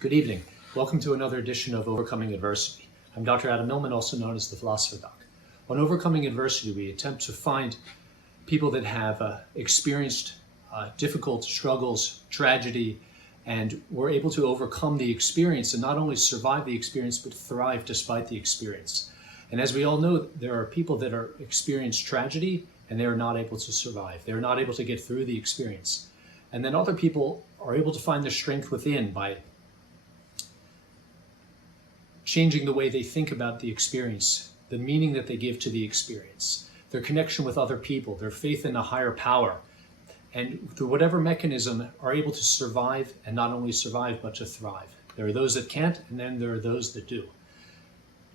Good evening. Welcome to another edition of Overcoming Adversity. I'm Dr. Adam Millman, also known as the Philosopher Doc. On Overcoming Adversity, we attempt to find people that have experienced difficult struggles, tragedy, and were able to overcome the experience and not only survive the experience, but thrive despite the experience. And as we all know, there are people that are experienced tragedy and they are not able to survive. They're not able to get through the experience. And then other people are able to find the strength within by changing the way they think about the experience, the meaning that they give to the experience, their connection with other people, their faith in a higher power, and through whatever mechanism are able to survive, and not only survive, but to thrive. There are those that can't, and then there are those that do.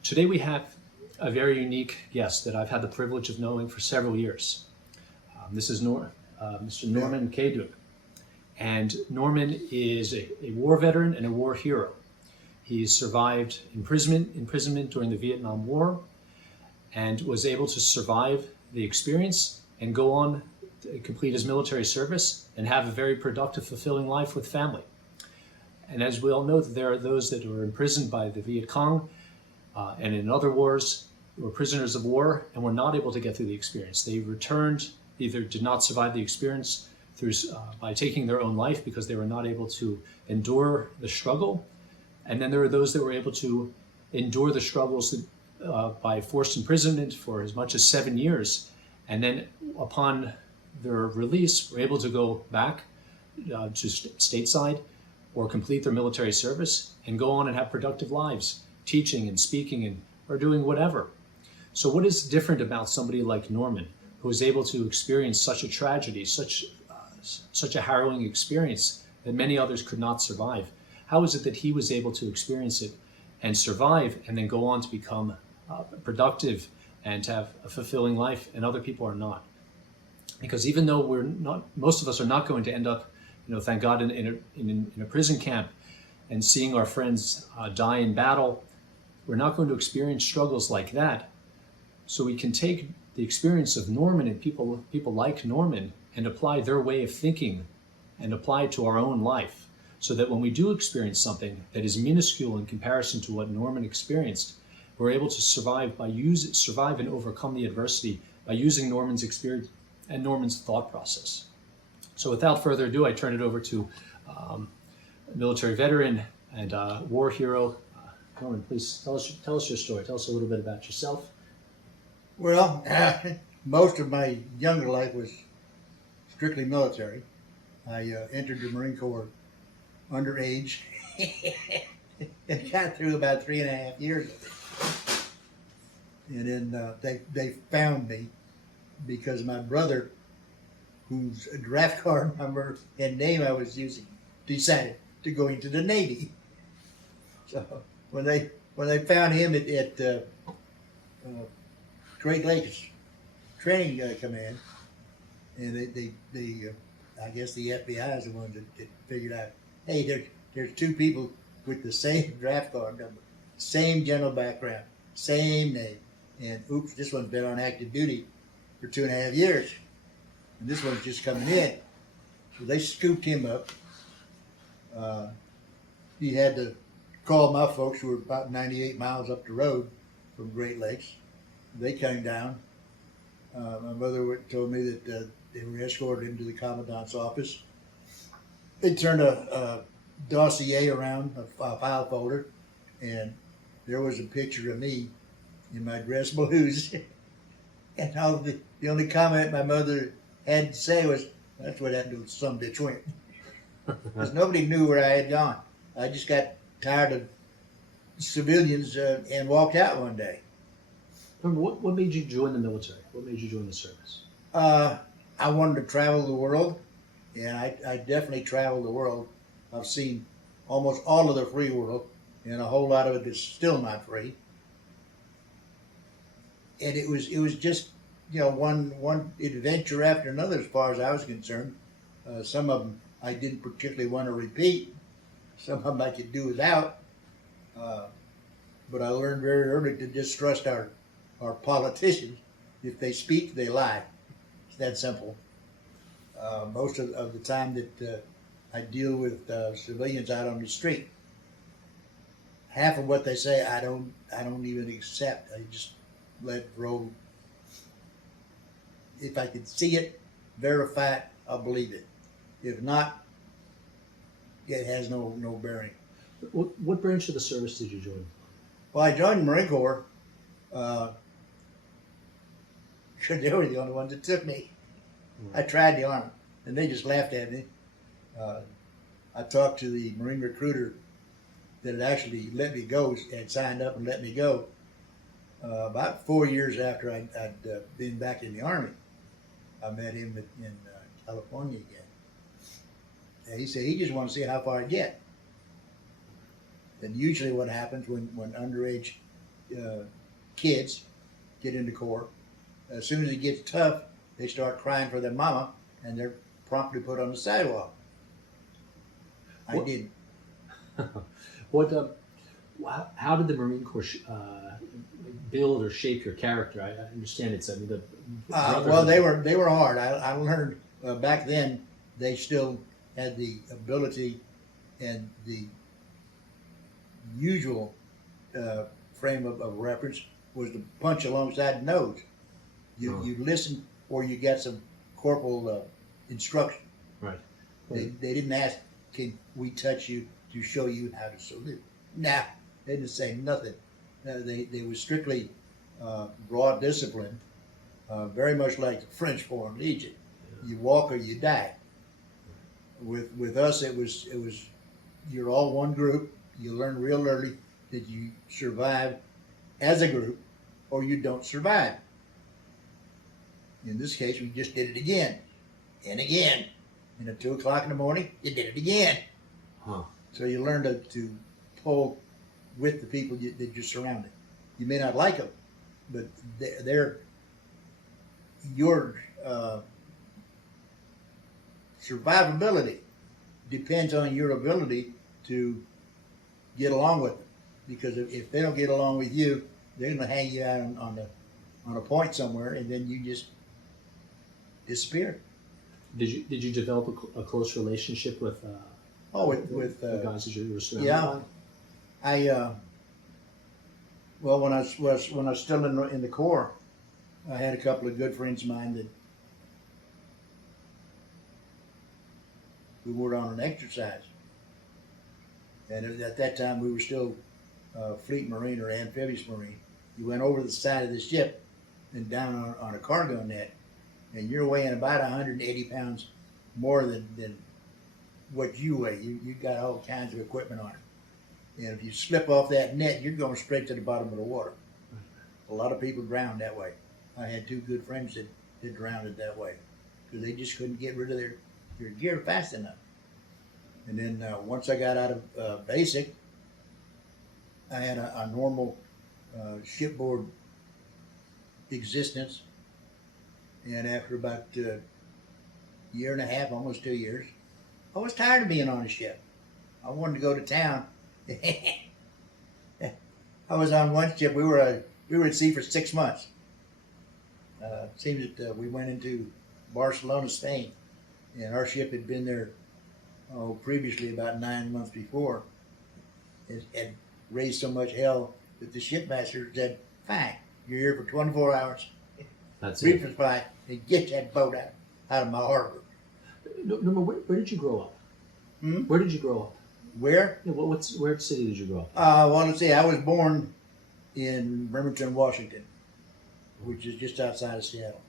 Today we have a very unique guest that I've had the privilege of knowing for several years. This is Mr. Norman Kadunc. And Norman is a war veteran and a war hero. He survived imprisonment during the Vietnam War and was able to survive the experience and go on to complete his military service and have a very productive, fulfilling life with family. And as we all know, there are those that were imprisoned by the Viet Cong and in other wars were prisoners of war and were not able to get through the experience. They returned, either did not survive the experience by taking their own life because they were not able to endure the struggle. And then there are those that were able to endure the struggles by forced imprisonment for as much as 7 years. And then upon their release, were able to go back to stateside or complete their military service and go on and have productive lives, teaching and speaking or doing whatever. So what is different about somebody like Norman, who was able to experience such a tragedy, such a harrowing experience that many others could not survive? How is it that he was able to experience it and survive and then go on to become productive and to have a fulfilling life, and other people are not? Because even though most of us are not going to end up, thank God, in a prison camp and seeing our friends die in battle, we're not going to experience struggles like that. So we can take the experience of Norman and people like Norman and apply their way of thinking and apply it to our own life, so that when we do experience something that is minuscule in comparison to what Norman experienced, we're able to survive and overcome the adversity by using Norman's experience and Norman's thought process. So without further ado, I turn it over to a military veteran and war hero. Norman, please tell us your story. Tell us a little bit about yourself. Well, most of my younger life was strictly military. I entered the Marine Corps underage and got through about 3.5 years of it. And then they found me because my brother, whose draft card number and name I was using, decided to go into the Navy. So when they found him at Great Lakes Training Command, and they I guess the FBI is the ones that figured out, hey, there's two people with the same draft card number, same general background, same name, and oops, this one's been on active duty for 2.5 years, and this one's just coming in. So they scooped him up. He had to call my folks, who were about 98 miles up the road from Great Lakes. They came down. My mother told me that they were escorted into the commandant's office. They turned a dossier around, a file folder, and there was a picture of me in my dress blues. And the only comment my mother had to say was, "That's what that little son bitch went." Because nobody knew where I had gone. I just got tired of civilians and walked out one day. What made you join the military? What made you join the service? I wanted to travel the world, and I definitely traveled the world. I've seen almost all of the free world, and a whole lot of it is still not free. And it was just one adventure after another, as far as I was concerned. Some of them I didn't particularly want to repeat. Some of them I could do without. But I learned very early to distrust our politicians. If they speak, they lie. It's that simple. Most of the time that I deal with civilians out on the street, half of what they say I don't even accept. I just let it roll. If I can see it, verify it, I'll believe it. If not, it has no bearing. What branch of the service did you join? Well, I joined the Marine Corps. They were the only ones that took me. I tried the Army, and they just laughed at me. I talked to the Marine recruiter that had actually let me go, had signed up and let me go. About 4 years after I'd been back in the Army, I met him in California again. And he said he just wanted to see how far I get. And usually what happens when underage kids get into Corps, as soon as it gets tough, they start crying for their mama, and they're promptly put on the sidewalk. I didn't. How did the Marine Corps build or shape your character? I understand it's. I mean, well, they were hard. I learned back then they still had the ability and the usual frame of reference was to punch alongside the nose. You listened, or you got some corporal instruction. Right. They didn't ask, "Can we touch you to show you how to salute?" Nah, they didn't say nothing. They were strictly broad discipline, very much like the French Foreign Legion. Yeah. You walk or you die. With us, it was you're all one group. You learn real early that you survive as a group, or you don't survive. In this case, we just did it again and again. And at 2 o'clock in the morning, you did it again. Huh. So you learn to pull with the people that you're surrounded. You may not like them, but your survivability depends on your ability to get along with them. Because if they don't get along with you, they're going to hang you out on a point somewhere, and then you just disappear. Did you develop a close relationship with? With the guys that you were surrounded by? Yeah, well, when I was still in the Corps, I had a couple of good friends of mine that we were on an exercise, and at that time we were still Fleet Marine or Amphibious Marine. You went over the side of the ship and down on a cargo net, and you're weighing about 180 pounds more than what you weigh. You got all kinds of equipment on it. And if you slip off that net, you're going straight to the bottom of the water. A lot of people drowned that way. I had two good friends that drowned that way because they just couldn't get rid of their gear fast enough. And then once I got out of basic, I had a normal shipboard existence. And after about a year and a half, almost 2 years, I was tired of being on a ship. I wanted to go to town. I was on one ship. We were at sea for 6 months. It seems that we went into Barcelona, Spain, and our ship had been there previously about 9 months before. It had raised so much hell that the shipmaster said, "Fine, you're here for 24 hours. That's Reef it. supply, and get that boat out of my harbor." Norman, where did you grow up? Where did you grow up? Where? Yeah, where city did you grow up? Well, let's see. I was born in Bremerton, Washington, which is just outside of Seattle.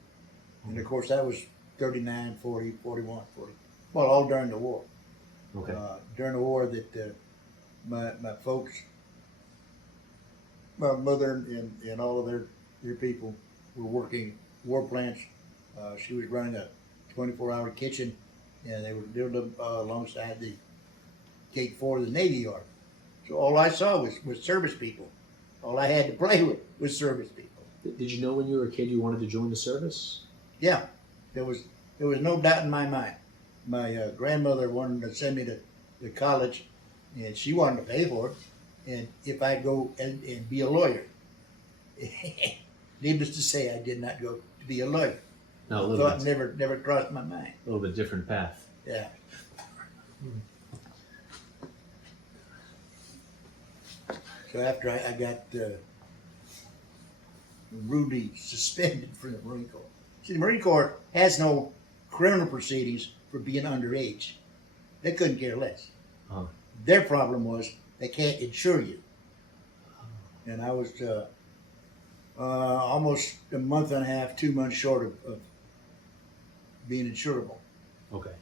And of course, that was 39, 40, 41, 40. Well, all during the war. Okay. During the war, that my folks, my mother and all of their people were working war plants. She was running a 24-hour kitchen, and they were doing alongside the Gate 4 of the Navy Yard. So all I saw was service people. All I had to play with was service people. Did you know when you were a kid you wanted to join the service? Yeah, there was no doubt in my mind. My grandmother wanted to send me to college, and she wanted to pay for it. And if I'd go and be a lawyer, needless to say, I did not go to be a lawyer. No, the thought never crossed my mind. A little bit different path. Yeah. So after I got rudely suspended from the Marine Corps. See, the Marine Corps has no criminal proceedings for being underage. They couldn't care less. Uh-huh. Their problem was they can't insure you. And I was almost a month and a half, 2 months short of being insurable. Okay.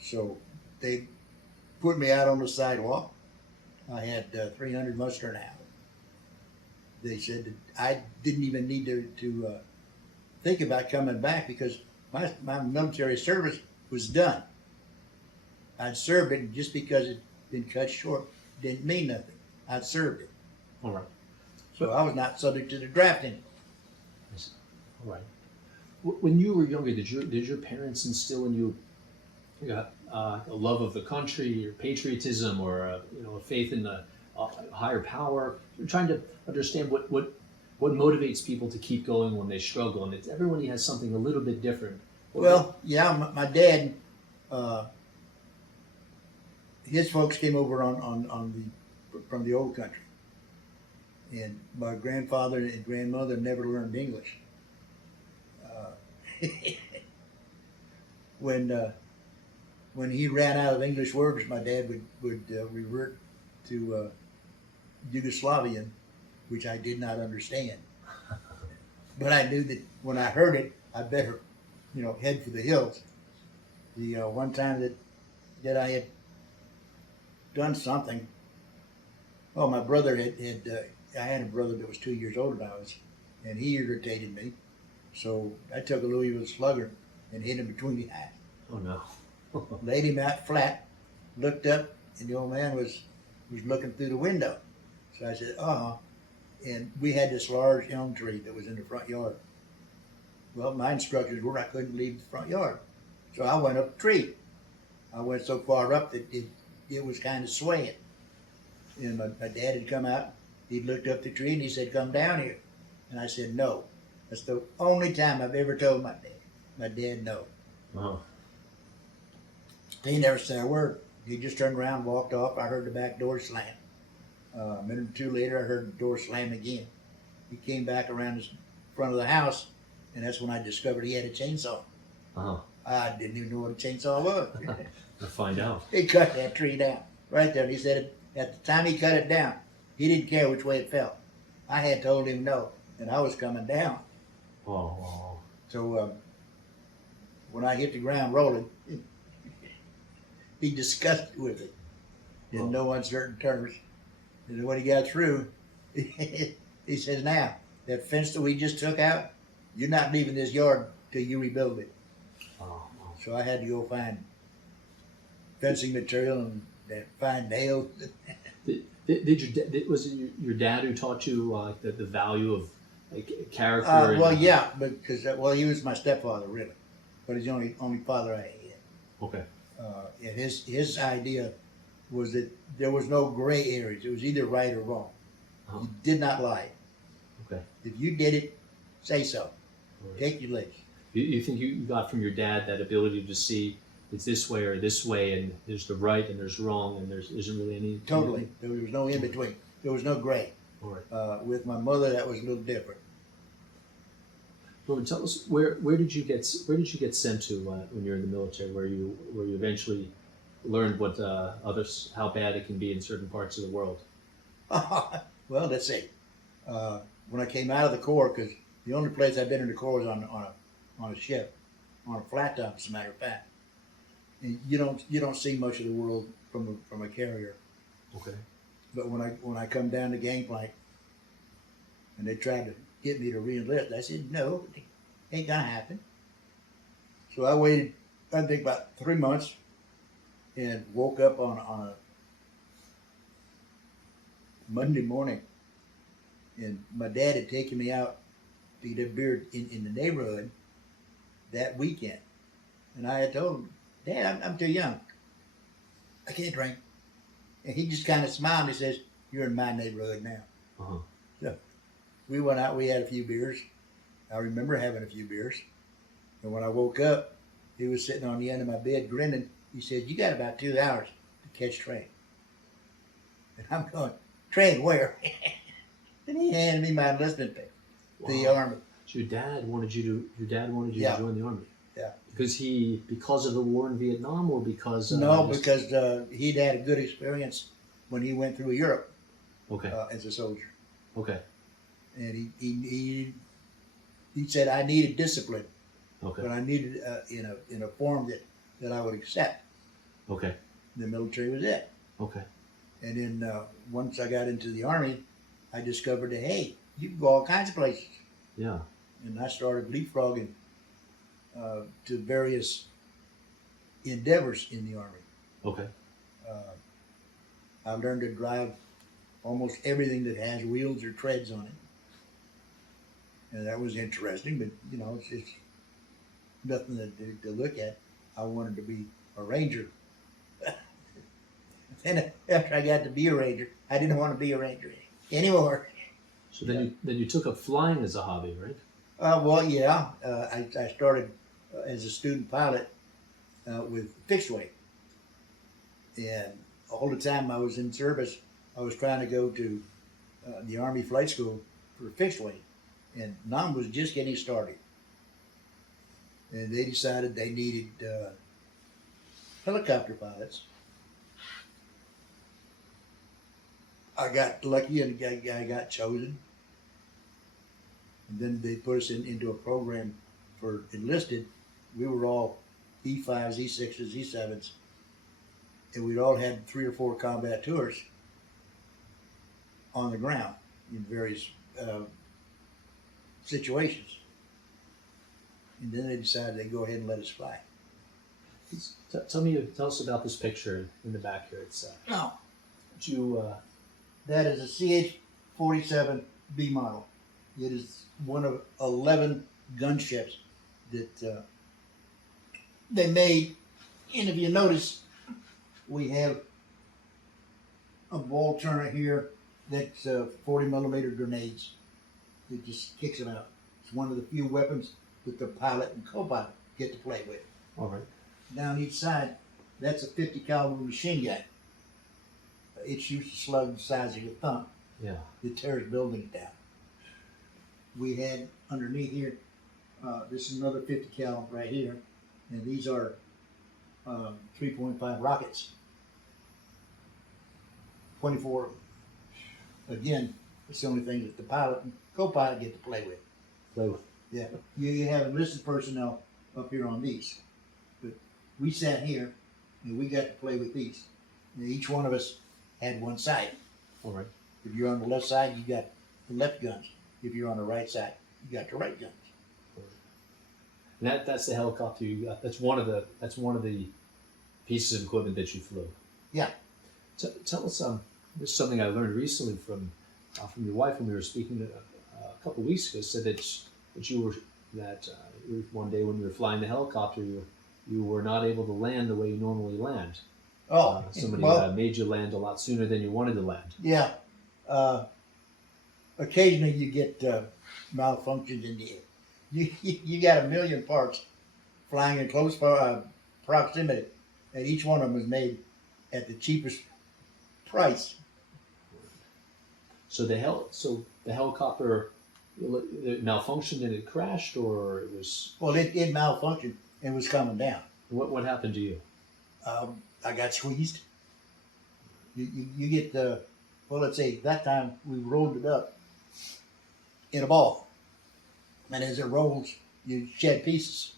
So they put me out on the sidewalk. I had 300 muster an hour. They said that I didn't even need to think about coming back because my military service was done. I'd served it, and just because it'd been cut short didn't mean nothing. I'd served it. All right. So I was not subject to the drafting. All right. When you were younger, did your parents instill in you a love of the country, or patriotism, or a faith in a higher power? You're trying to understand what motivates people to keep going when they struggle, and everybody has something a little bit different. Well, yeah, my dad, his folks came over from the old country, and my grandfather and grandmother never learned English. When he ran out of English words, my dad would revert to Yugoslavian, which I did not understand. But I knew that when I heard it, I better, head for the hills. The one time that I had done something, well, my brother I had a brother that was 2 years older than I was, and he irritated me. So I took a Louisville Slugger and hit him between the eyes. Oh no. Laid him out flat, looked up, and the old man was looking through the window. So I said, and we had this large elm tree that was in the front yard. Well, my instructions were I couldn't leave the front yard. So I went up the tree. I went so far up that it was kind of swaying. And my dad had come out, he looked up the tree and he said, "Come down here." And I said, "No." That's the only time I've ever told my dad no. Uh-huh. He never said a word. He just turned around and walked off. I heard the back door slam. A minute or two later, I heard the door slam again. He came back around the front of the house, and that's when I discovered he had a chainsaw. Uh-huh. I didn't even know what a chainsaw was. To find out. He cut that tree down right there. And he said at the time he cut it down, he didn't care which way it fell. I had told him no, and I was coming down. Oh. So when I hit the ground rolling, he discussed with it in no uncertain terms. And when he got through, he says, "Now, that fence that we just took out, you're not leaving this yard till you rebuild it." Oh. So I had to go find fencing material and find nails. Was it your dad who taught you the value of character? Well, yeah, because he was my stepfather really, but he's the only father I had. Okay. And his idea was that there was no gray areas. It was either right or wrong. Uh-huh. You did not lie. Okay. If you did it, say so. Right. Take your licks. You think you got from your dad that ability to see it's this way or this way, and there's the right and there's wrong, and there isn't really any... Totally. There was no in between. There was no gray. All right. With my mother, that was a little different. Well, tell us where did you get sent to when you were in the military? Where you eventually learned what how bad it can be in certain parts of the world. Well, let's see. When I came out of the Corps, because the only place I've been in the Corps was on a ship, on a flat top, as a matter of fact. And you don't see much of the world from a carrier. Okay. But when I come down the gangplank, and they tried to get me to re-enlist, I said, "No, it ain't gonna happen." So I waited, I think about 3 months, and woke up on a Monday morning, and my dad had taken me out to get a beer in the neighborhood that weekend, and I had told him, "Dad, I'm too young. I can't drink." And he just kind of smiled and he says, "You're in my neighborhood now." Uh-huh. So we went out, we had a few beers. I remember having a few beers. And when I woke up, he was sitting on the end of my bed grinning. He said, "You got about 2 hours to catch train." And I'm going, trained where? And he handed me my enlistment paper. Wow. The Army. So your dad wanted you to Yeah. join the Army. Yeah. Because of the war in Vietnam, or because No, because he'd had a good experience when he went through Europe okay, as a soldier, okay, and he said I needed discipline, okay, but I needed in a form that I would accept. okay, The military was it. okay. And then once I got into the Army, I discovered that, hey, you can go all kinds of places. Yeah. And I started leapfrogging to various endeavors in the Army. Okay. I learned to drive almost everything that has wheels or treads on it. And that was interesting, but, you know, it's nothing to look at. I wanted to be a ranger. Then after I got to be a ranger, I didn't want to be a ranger anymore. So then you took up flying as a hobby, right? Well, yeah. I started as a student pilot with fixed wing. And all the time I was in service, I was trying to go to the Army Flight School for fixed wing. And NOM was just getting started. And they decided they needed helicopter pilots. I got lucky and I got chosen. And then they put us into a program for enlisted. We were all E5s, E6s, E7s. And we'd all had 3 or 4 combat tours on the ground in various situations. And then they decided they'd go ahead and let us fly. Tell us about this picture in the back here. It's No. That is a CH-47B model. It is one of 11 gunships that they made. And if you notice, we have a ball turner here that's 40 millimeter grenades. It just kicks them out. It's one of the few weapons that the pilot and co-pilot get to play with. all right. Down each side, that's a 50 caliber machine gun. It shoots a slug the size of your thumb. Yeah. It tears buildings down. We had underneath here, this is another 50 cal right here, and these are 3.5 rockets. 24. Again, it's the only thing that the pilot and co-pilot get to play with. Yeah, you have enlisted personnel up here on these, but we sat here and we got to play with these. And each one of us had one side. All right. If you're on the left side, you got the left guns. If you're on the right side, you got the right guns. And that's the helicopter you got. That's one of the pieces of equipment that you flew. Yeah. Tell us this is something I learned recently from your wife when we were speaking a couple of weeks ago. Said that you were one day when you were flying the helicopter, you were not able to land the way you normally land. Oh, somebody well, made you land a lot sooner than you wanted to land. Yeah. Occasionally you get malfunctions in the air. You got a million parts flying in close proximity, and each one of them is made at the cheapest price. So the helicopter it malfunctioned and it crashed, or it was. Well, it malfunctioned and was coming down. What happened to you? I got squeezed. You get well, let's say that time we rolled it up in a ball, and as it rolls, you shed pieces,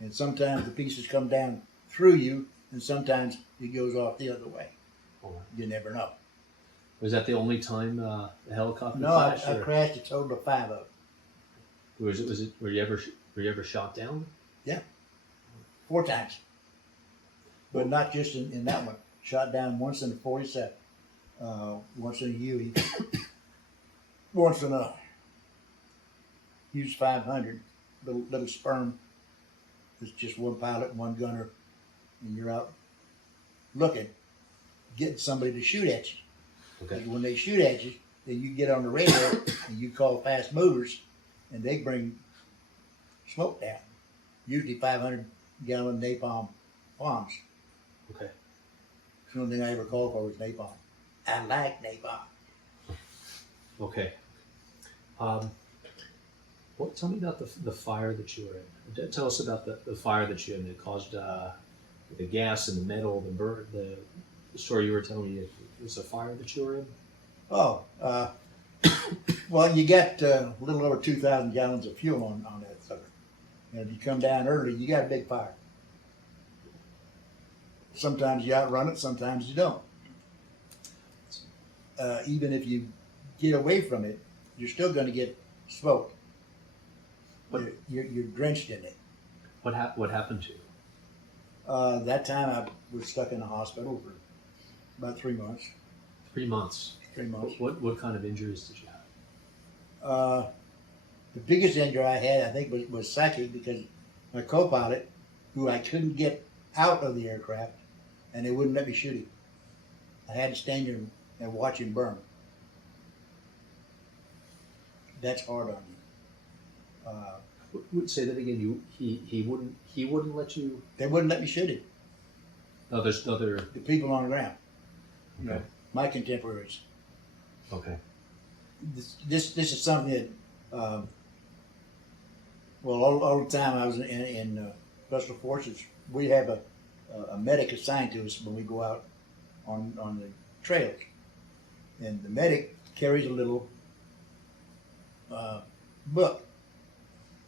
and sometimes the pieces come down through you, and sometimes it goes off the other way. All right. You never know. Was that the only time the helicopter No, crashed? I crashed a total of 5 of them. Were you ever shot down? Yeah, 4 times. But not just in that one. Shot down once in a 47, once in a Huey, once in a Hughes 500, little sperm. It's just one pilot and one gunner, and you're out looking, getting somebody to shoot at you. Okay. And when they shoot at you, then you get on the radar and you call fast movers, and they bring smoke down. Usually 500-gallon napalm bombs. Okay. The only thing I ever called for was napalm. I like napalm. Okay. Tell me about the fire that you were in. Tell us about the fire that you had that caused the gas and the metal, the story you were telling me. It was a fire that you were in? Oh, well, you got a little over 2,000 gallons of fuel on that sucker. And if you come down early, you got a big fire. Sometimes you outrun it, sometimes you don't. Even if you get away from it, you're still going to get smoke. You're drenched in it. What happened to you? That time I was stuck in the hospital for about 3 months. 3 months. 3 months. What kind of injuries did you have? The biggest injury I had, I think, was psychic, because my co-pilot, who I couldn't get out of the aircraft, and they wouldn't let me shoot him. I had to stand there and watch him burn. That's hard on you. Say that again. He wouldn't let you. They wouldn't let me shoot him. There's other. The people on the ground. You Okay. know, my contemporaries. Okay. This is something that, well, all the time I was in Special Forces, we have a medic assigned to us when we go out on the trails, and the medic carries a little book,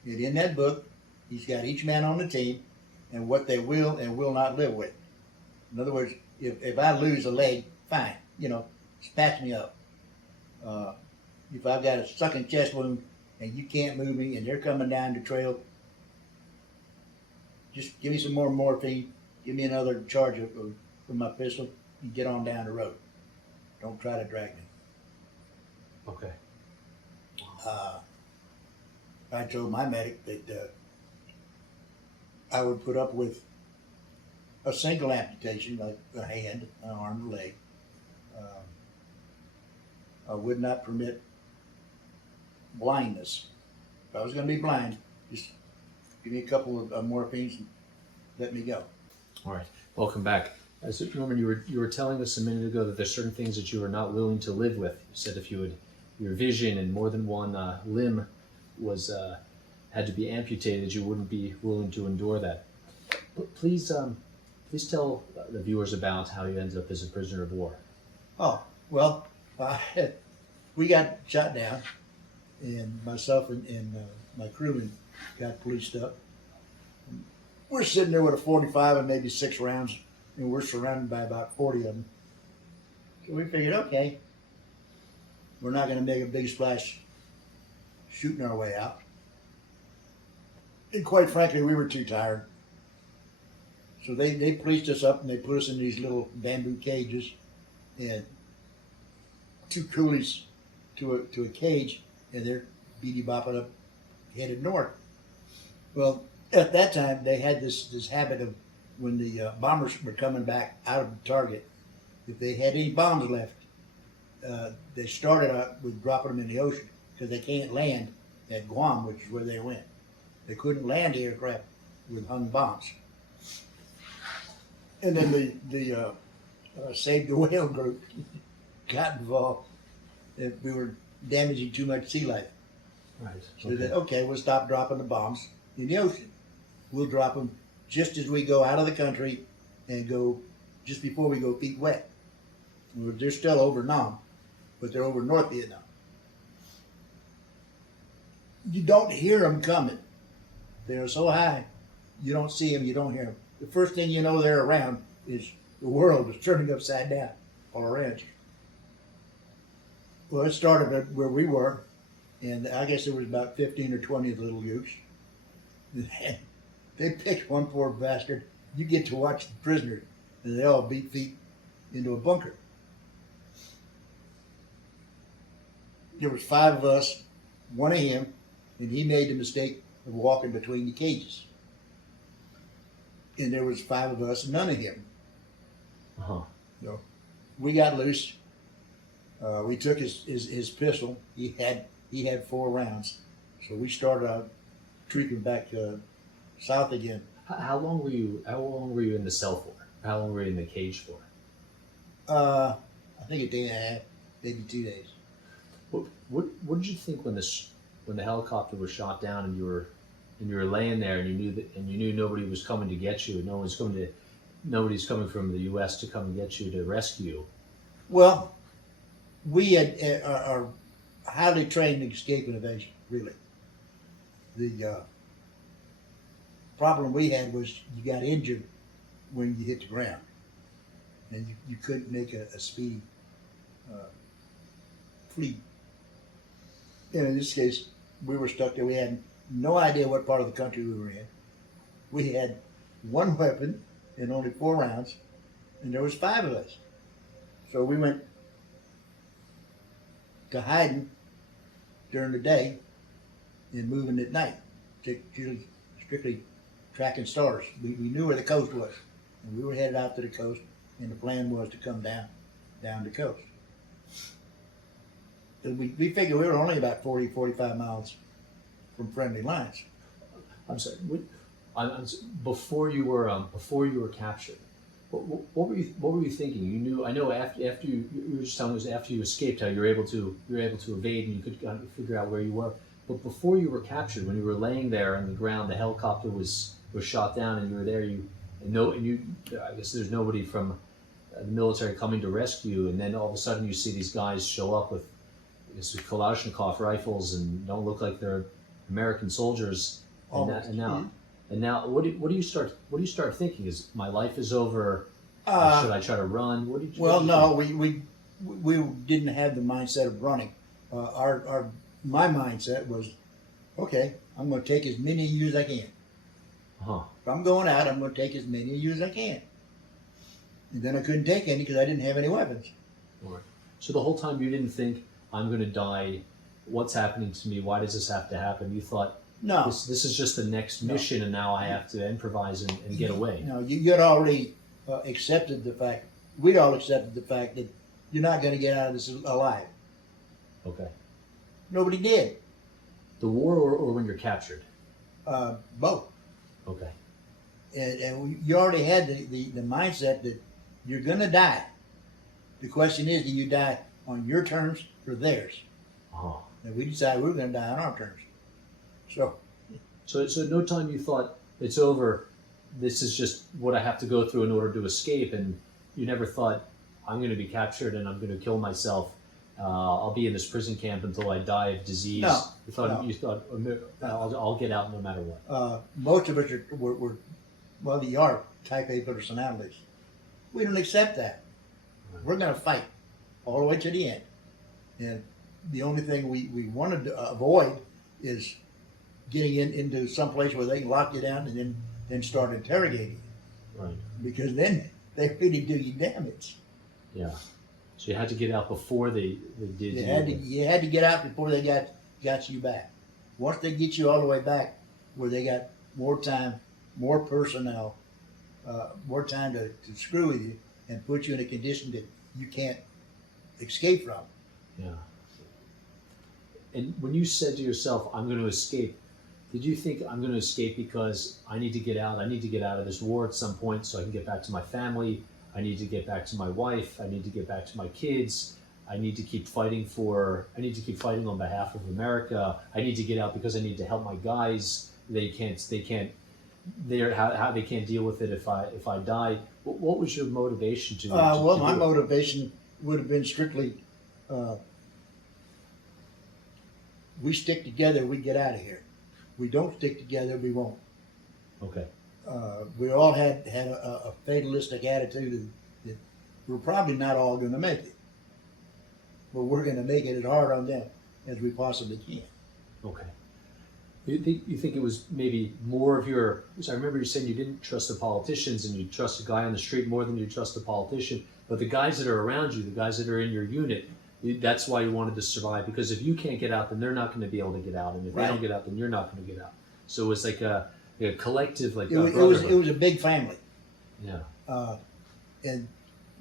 and in that book, he's got each man on the team and what they will and will not live with. In other words, if I lose a leg, fine, just patch me up. If I've got a sucking chest wound and you can't move me and they're coming down the trail, just give me some more morphine, give me another charge from my pistol, and get on down the road. Don't try to drag me. Okay. I told my medic that I would put up with a single amputation, like a hand, an arm, a leg. I would not permit blindness. If I was going to be blind, just give me a couple of morphines and let me go. All right. Welcome back. So, Norman, you were telling us a minute ago that there's certain things that you are not willing to live with. You said if your vision and more than one limb was had to be amputated, you wouldn't be willing to endure that. But please tell the viewers about how you ended up as a prisoner of war. Oh, well, we got shot down, and myself and my crewman got policed up. We're sitting there with a 45 and maybe 6 rounds, and we're surrounded by about 40 of them. So we figured, okay, we're not going to make a big splash shooting our way out. And quite frankly, we were too tired. So they policed us up, and they put us in these little bamboo cages, and 2 coolies to a cage, and they're beady-bopping up, headed north. Well, at that time, they had this habit of, when the bombers were coming back out of the target, if they had any bombs left, they started out with dropping them in the ocean, because they can't land at Guam, which is where they went. They couldn't land the aircraft with hung bombs. And then the Save the Whale group got involved. If we were damaging too much sea life. Right. So they said, okay, we'll stop dropping the bombs in the ocean. We'll drop them just as we go out of the country and go just before we go feet wet. They're still over Nam, but they're over North Vietnam. You don't hear them coming. They're so high, you don't see them, you don't hear them. The first thing you know they're around is the world is turning upside down all around you. Well, it started at where we were, and I guess there was about 15 or 20 of the little gooks. They picked one poor bastard. You get to watch the prisoners, and they all beat feet into a bunker. There was 5 of us, 1 of him, and he made the mistake of walking between the cages. And there was 5 of us, and none of him. Uh-huh. So we got loose. We took his pistol. He had 4 rounds. So we started out creeping back south again. How long were you in the cell for? How long were you in the cage for? I think a day and a half, maybe 2 days. What did you think when the helicopter was shot down and you were laying there and you knew nobody was coming to get you, nobody's coming from the U.S. to come and get you to rescue you? Well, we are highly trained in escape and evasion, really. The problem we had was you got injured when you hit the ground, and you couldn't make a speedy flee. And in this case, we were stuck there. We had no idea what part of the country we were in. We had one weapon and only 4 rounds, and there was 5 of us. So we went to hiding during the day and moving at night, strictly tracking stars. We knew where the coast was, and we were headed out to the coast, and the plan was to come down the coast. We figured we were only about 40-45 miles from friendly lines. I'm sorry. Before you were captured, what were you thinking? You knew. I know after you were just telling us after you escaped how you were able to evade and you could kind of figure out where you were. But before you were captured, when you were laying there on the ground, the helicopter was shot down, and you were there. I guess there's nobody from the military coming to rescue you, and then all of a sudden you see these guys show up with Kalashnikov rifles and don't look like they're American soldiers. And now, what do you start thinking? Is my life is over? Should I try to run? We didn't have the mindset of running. My mindset was, okay, I'm going to take as many of you as I can. If I'm going out, I'm going to take as many of you as I can. And then I couldn't take any because I didn't have any weapons. Right. So the whole time you didn't think, I'm going to die. What's happening to me? Why does this have to happen? You thought, no, this is just the next mission, and now I have to improvise and get away. No, you had already accepted the fact. We'd all accepted the fact that you're not going to get out of this alive. Okay. Nobody did. The war, or when you're captured? Both. Okay. And you already had the mindset that you're going to die. The question is, do you die on your terms or theirs? And we decided we were going to die on our terms. So at no time you thought, it's over, this is just what I have to go through in order to escape, and you never thought, I'm going to be captured and I'm going to kill myself. I'll be in this prison camp until I die of disease. No. You thought, I'll get out no matter what. Most of us are type A personalities. We don't accept that. Right. We're going to fight all the way to the end. And the only thing we wanted to avoid is getting into some place where they can lock you down and then start interrogating you. Right. Because then they really do you damage. Yeah. So you had to get out before they did. You had to get out before they got you back. Once they get you all the way back, where they got more time, more personnel, more time to screw with you and put you in a condition that you can't escape from. Yeah. And when you said to yourself, I'm going to escape, did you think I'm going to escape because I need to get out? I need to get out of this war at some point so I can get back to my family. I need to get back to my wife. I need to get back to my kids. I need to keep fighting on behalf of America. I need to get out because I need to help my guys. They can't deal with it if I die. What was your motivation to my motivation would have been strictly, we stick together, we get out of here. We don't stick together, we won't. Okay. We all had a fatalistic attitude that we're probably not all going to make it, but we're going to make it as hard on them as we possibly can. Okay. You think it was maybe more of your? So I remember you saying you didn't trust the politicians and you trust a guy on the street more than you trust a politician. But the guys that are around you, the guys that are in your unit, that's why you wanted to survive. Because if you can't get out, then they're not going to be able to get out, and if they don't get out, then you're not going to get out. So it was like a collective, like it was a big family. Yeah. And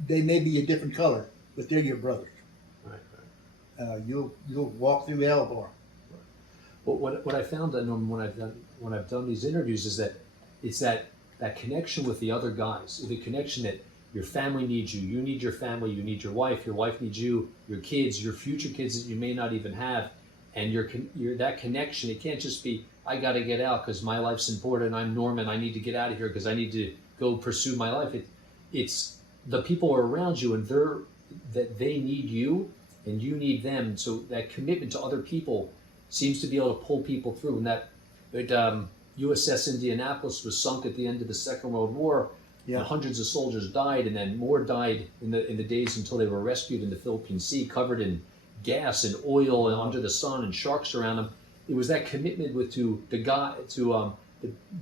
they may be a different color, but they're your brothers. Right. You'll walk through hell for them. But what I found, Norman, when I've done these interviews is that it's that connection with the other guys, the connection that Your family needs you. You need your family. You need your wife. Your wife needs you. Your kids, your future kids that you may not even have, and your that connection. It can't just be, I got to get out because my life's important. I'm Norman. I need to get out of here because I need to go pursue my life. It's the people are around you, and they need you, and you need them. So that commitment to other people seems to be able to pull people through. And that USS Indianapolis was sunk at the end of the Second World War. Yeah. And hundreds of soldiers died, and then more died in the days until they were rescued in the Philippine Sea, covered in gas and oil and under the sun and sharks around them. It was that commitment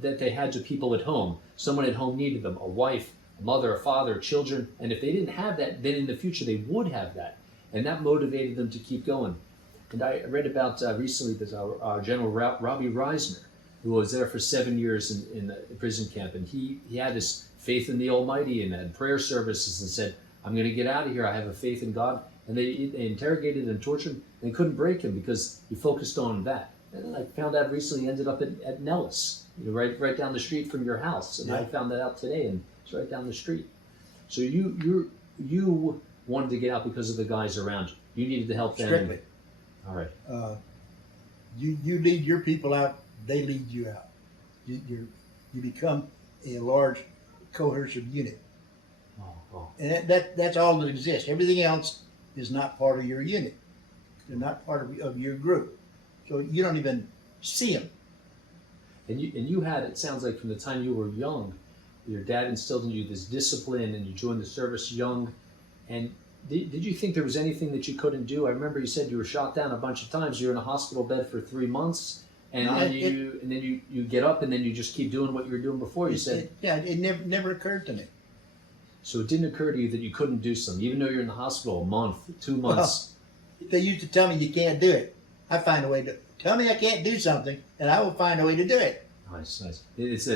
that they had to people at home. Someone at home needed them, a wife, a mother, a father, children, and if they didn't have that, then in the future they would have that, and that motivated them to keep going. And I read about recently that our General Robby Reisner, who was there for 7 years in the prison camp, and he had this faith in the Almighty and had prayer services and said, I'm going to get out of here. I have a faith in God. And they interrogated and tortured him and couldn't break him because he focused on that. And I found out recently he ended up at Nellis, right down the street from your house. And I found that out today, and it's right down the street. So you wanted to get out because of the guys around you. You needed to help them. Strictly. All right. You lead your people out, they lead you out. You become a large cohesive unit. Oh. And that's all that exists. Everything else is not part of your unit. They're not part of your group. So you don't even see them. And you had, it sounds like from the time you were young, your dad instilled in you this discipline, and you joined the service young. And did you think there was anything that you couldn't do? I remember you said you were shot down a bunch of times. You were in a hospital bed for 3 months. And then you get up, and then you just keep doing what you were doing before. You said, it never occurred to me. So it didn't occur to you that you couldn't do something, even though you're in the hospital a month, 2 months. Well, they used to tell me you can't do it. I find a way to tell me I can't do something, and I will find a way to do it. Nice. It's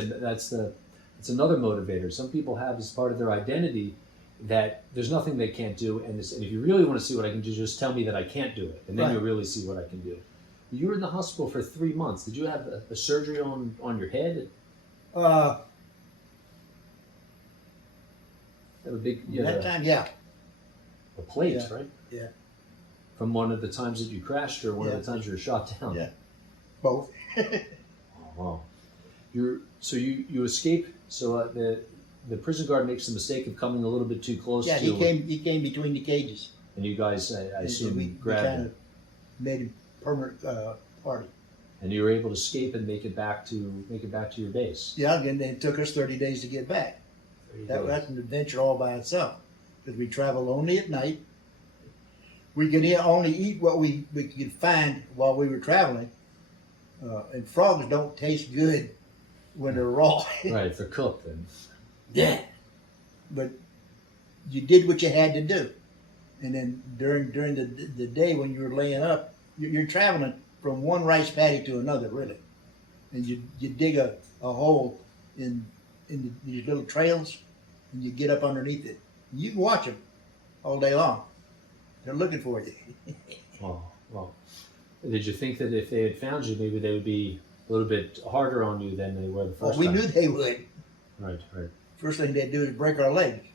another motivator. Some people have as part of their identity that there's nothing they can't do, and if you really want to see what I can do, just tell me that I can't do it, and then you'll really see what I can do. You were in the hospital for 3 months. Did you have a surgery on your head? Have a big, time, yeah. A plate, right? Yeah. From one of the times that you crashed, or one of the times you were shot down? Yeah. Both. Oh, wow. So you escape. So the prison guard makes the mistake of coming a little bit too close. Yeah, to he came between the cages. And you guys, I assume, we grabbed kind him. of made him permanent party. And you were able to escape and make it back to your base. Yeah, and it took us 30 days to get back. That's an adventure all by itself, because we travel only at night. We could only eat what we could find while we were traveling, and frogs don't taste good when they're raw. Right, if they're cooked, then. Yeah, but you did what you had to do, and then during the day when you were laying up, you're traveling from one rice paddy to another, really, and you dig a hole in these little trails, and you get up underneath it. You can watch them all day long. They're looking for you. Well, did you think that if they had found you, maybe they would be a little bit harder on you than they were the first time? We knew they would. Right. First thing they'd do is break our legs.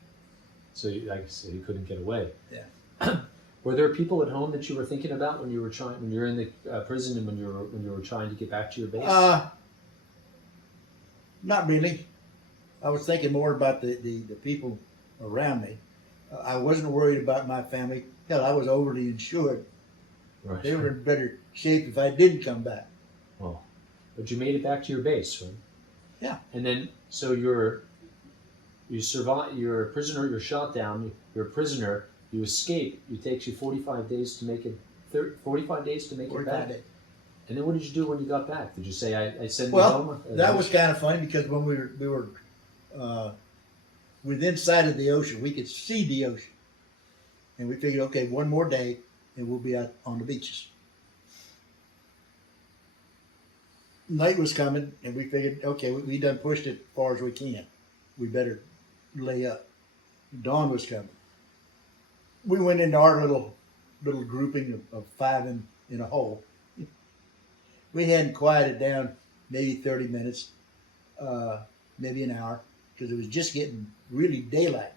So you couldn't get away. Yeah. Were there people at home that you were thinking about when you were in the prison, and when you were trying to get back to your base? Not really. I was thinking more about the people around me. I wasn't worried about my family. Hell, I was overly insured. Right. They were in better shape if I didn't come back. Oh, but you made it back to your base, right? Yeah. And then, so you survive. You're a prisoner. You're shot down. You're a prisoner. You escape. It takes you 45 days to make it. 45 days to make it back. Days. And then what did you do when you got back? Did you say I send you home? Well, that was kind of funny, because when we were within sight of the ocean, we could see the ocean, and we figured, okay, one more day, and we'll be out on the beaches. Night was coming, and we figured, okay, we done pushed it as far as we can. We better lay up. Dawn was coming. We went into our little grouping of five in a hole. We hadn't quieted down maybe 30 minutes, maybe an hour, because it was just getting really daylight.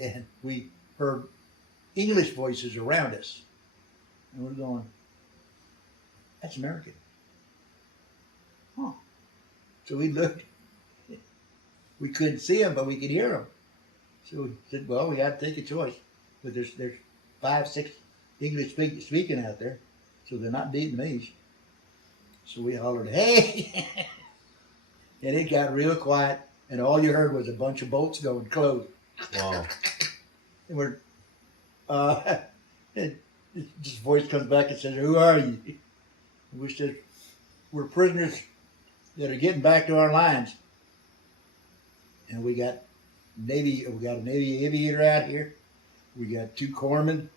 and we heard English voices around us. And we're going, that's American. Huh. So we looked. We couldn't see them, but we could hear them. So we said, well, we got to take a choice. But there's 5, 6 English speaking out there, so they're not Vietnamese. So we hollered, hey! And it got real quiet, and all you heard was a bunch of bolts going close. Wow. And we're, and this voice comes back and says, who are you? And we said, we're prisoners that are getting back to our lines. And we got a Navy aviator out here. We got 2 corpsmen.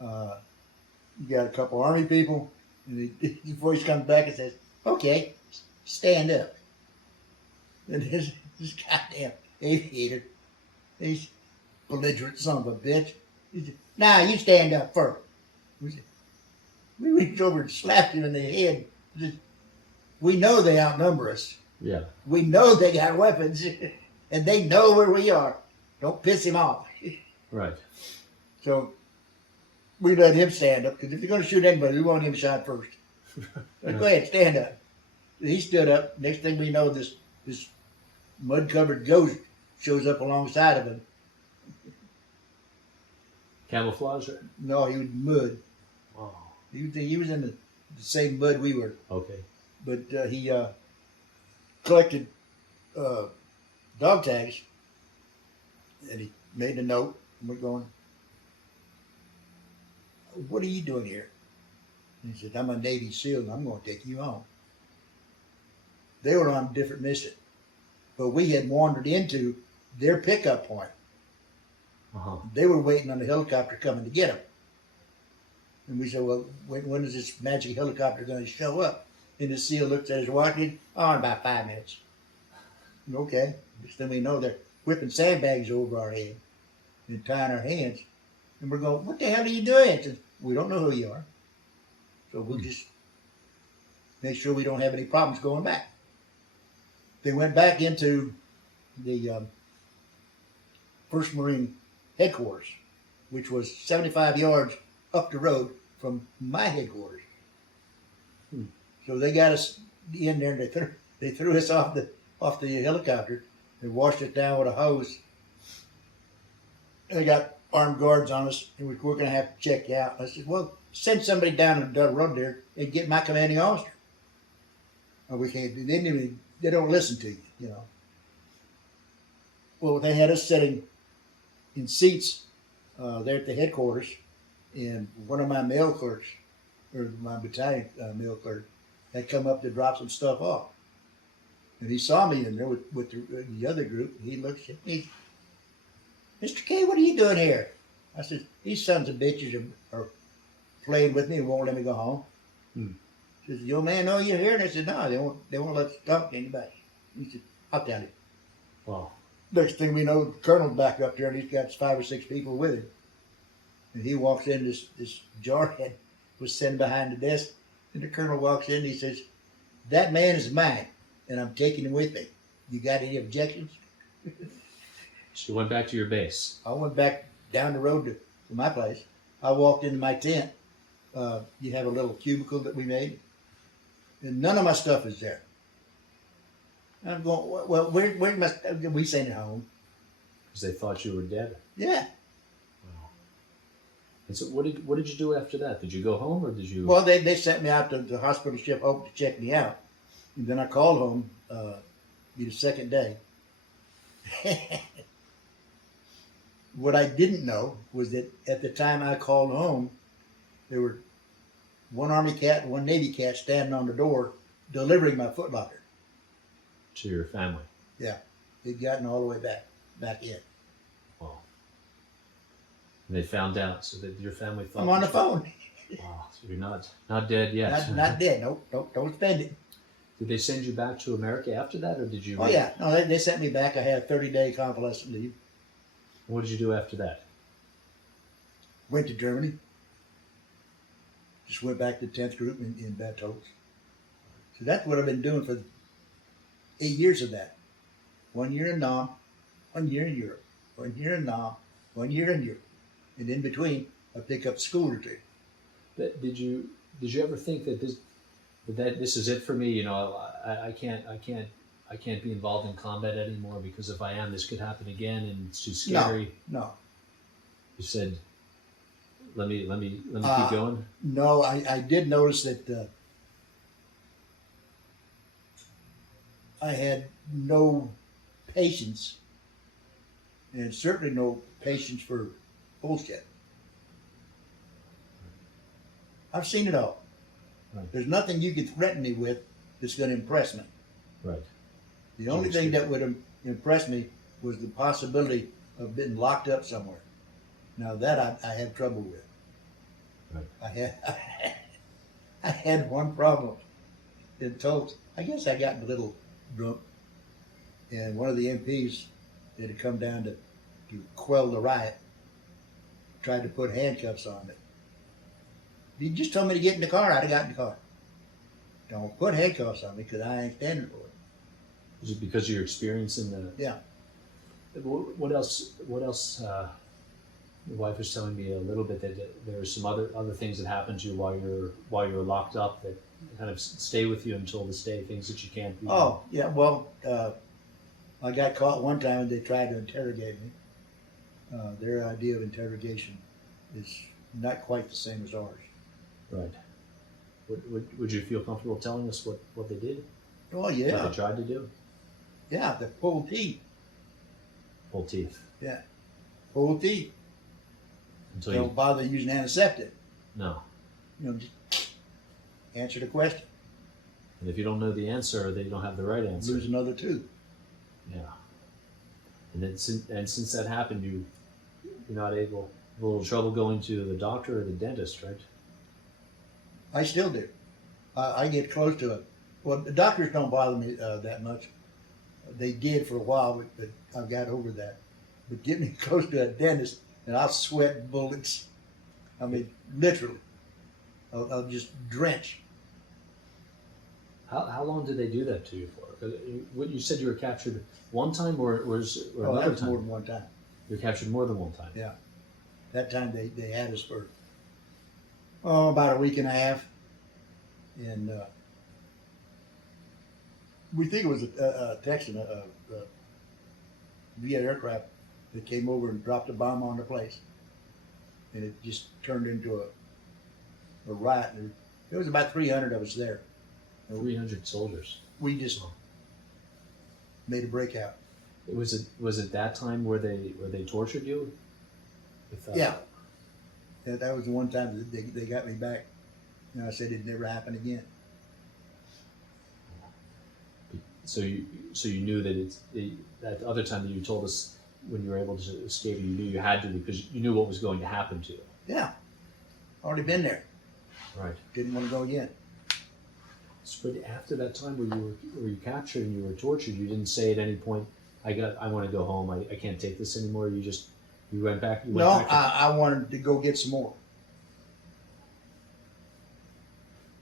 We got a couple Army people. And his voice comes back and says, okay, stand up. And this goddamn aviator, he's belligerent son of a bitch. He said, nah, you stand up first. We reached over and slapped him in the head. Said, we know they outnumber us. Yeah. We know they got weapons, and they know where we are. Don't piss him off. Right. So we let him stand up, because if you're going to shoot anybody, we want him shot first. So go ahead, stand up. He stood up. Next thing we know, this mud-covered ghost shows up alongside of him. Camouflage? No, he was mud. Wow. He was in the same mud we were. Okay. But he collected dog tags, and he made a note, and we're going, what are you doing here? And he said, I'm a Navy SEAL, and I'm going to take you home. They were on a different mission, but we had wandered into their pickup point. Uh-huh. They were waiting on the helicopter coming to get them. And we said, well, when is this magic helicopter going to show up? And the SEAL looks at his watch, in about 5 minutes. Okay. Next thing we know, they're whipping sandbags over our head and tying our hands. And we're going, what the hell are you doing? Said, we don't know who you are. So we'll just make sure we don't have any problems going back. They went back into the 1st Marine headquarters, which was 75 yards up the road from my headquarters. So they got us in there, and they threw us off the helicopter. They washed us down with a hose. And they got armed guards on us, and we're going to have to check you out. I said, well, send somebody down the road there and get my commanding officer. Or we can't. They don't listen to you, you know. Well, they had us sitting in seats there at the headquarters, and one of my mail clerks, or my battalion mail clerk, had come up to drop some stuff off. And he saw me in there with the other group, and he looks at me, Mr. K, what are you doing here? I said, these sons of bitches are playing with me and won't let me go home. He says, your man know you're here? And I said, no, they won't let us talk to anybody. He said, I'll tell you. Wow. Next thing we know, the colonel's back up there, and he's got 5 or 6 people with him. And he walks in, this jarhead was sitting behind the desk, and the colonel walks in and he says, that man is mine, and I'm taking him with me. You got any objections? So you went back to your base. I went back down the road to my place. I walked into my tent. You have a little cubicle that we made, and none of my stuff is there. I'm going, well, where's my stuff? We sent it home. Because they thought you were dead. Yeah. Wow. And so what did you do after that? Did you go home, or did you? Well, they sent me out to the hospital ship Hope to check me out. And then I called home the second day. What I didn't know was that at the time I called home, there were one Army cat and one Navy cat standing on the door delivering my footlocker. To your family. Yeah. They'd gotten all the way back in. Wow. And they found out, so that your family thought... I'm on the phone. Wow. So you're not dead yet. Not dead. Nope. Don't spend it. Did they send you back to America after that, or did you... Oh, yeah. No, they sent me back. I had a 30-day convalescent leave. What did you do after that? Went to Germany. Just went back to the 10th Group in Battles. So that's what I've been doing for 8 years of that. 1 year in Nam, 1 year in Europe, 1 year in Nam, 1 year injured. And in between, I pick up school or two. But did you ever think that this is it for me? You know, I can't be involved in combat anymore because if I am, this could happen again, and it's too scary. No. You said, let me keep going. No, I did notice that I had no patience, and certainly no patience for bullshit. I've seen it all. Right. There's nothing you can threaten me with that's going to impress me. Right. The only thing that would impress me was the possibility of being locked up somewhere. Now that I have trouble with. Right. I had one problem. In Tulsa, I guess I got a little drunk, and one of the MPs that had come down to quell the riot tried to put handcuffs on me. If you just told me to get in the car, I'd have got in the car. Don't put handcuffs on me because I ain't standing for it. Is it because of your experience in the? Yeah. What else? Your wife was telling me a little bit that there are some other things that happen to you while you're locked up that kind of stay with you until this day. Things that you can't do. Oh yeah. Well, I got caught one time and they tried to interrogate me. Their idea of interrogation is not quite the same as ours. Right. Would you feel comfortable telling us what they did? Oh yeah. What they tried to do? Yeah, they pulled teeth. Pull teeth. Yeah, pulled teeth. Until Don't bother using antiseptic. No. You know, just answer the question. And if you don't know the answer, they don't have the right answer. Lose another tooth. Yeah. And then since that happened, you're not able, a little trouble going to the doctor or the dentist, right? I still do. I get close to it. Well, the doctors don't bother me that much. They did for a while, but I've got over that. But get me close to a dentist, and I'll sweat bullets. I mean, literally. I'll just drench. How long did they do that to you for? What you said you were captured one time, or another that was time? more than one time. You were captured more than one time. Yeah. That time they had us for about a week and a half, and we think it was a Texan, a Viet aircraft that came over and dropped a bomb on the place, and it just turned into a riot. There was about 300 of us there. 300 soldiers. We just made a breakout. Was it that time where they tortured you? With, Yeah. That was the one time that they got me back. And I said it'd never happen again. So you knew that that other time that you told us when you were able to escape, you knew you had to because you knew what was going to happen to you. Yeah. Already been there. Right. Didn't want to go again. So, but after that time where you captured and you were tortured, you didn't say at any point, I want to go home. I can't take this anymore. You went back. I wanted to go get some more.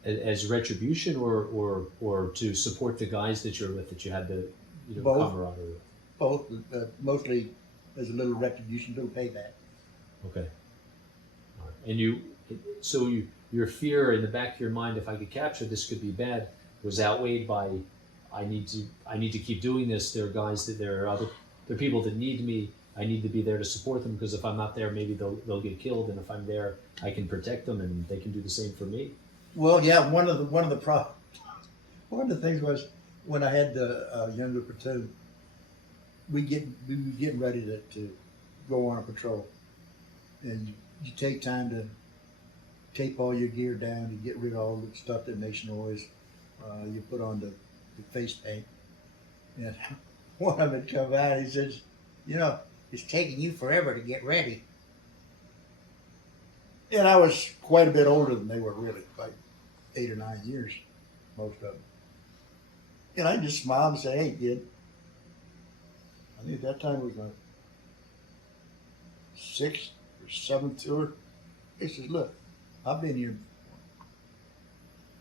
As retribution or to support the guys that you're with, that you had the Both. camaraderie with? Both, mostly as a little retribution, little payback. Okay. All right. And your fear in the back of your mind, if I get captured, this could be bad, was outweighed by I need to keep doing this. There are guys there are people that need me. I need to be there to support them because if I'm not there, maybe they'll get killed, and if I'm there, I can protect them, and they can do the same for me. Well, yeah. One of the things was when I had the younger platoon, we were getting ready to go on a patrol, and you take time to tape all your gear down, you get rid of all the stuff that makes noise. You put on the face paint, and one of them come out. He says, it's taking you forever to get ready. And I was quite a bit older than they were, really, like 8 or 9 years, most of them. And I just smiled and said, hey, kid. I think at that time it was my 6th or 7th tour. He says, look, I've been here before.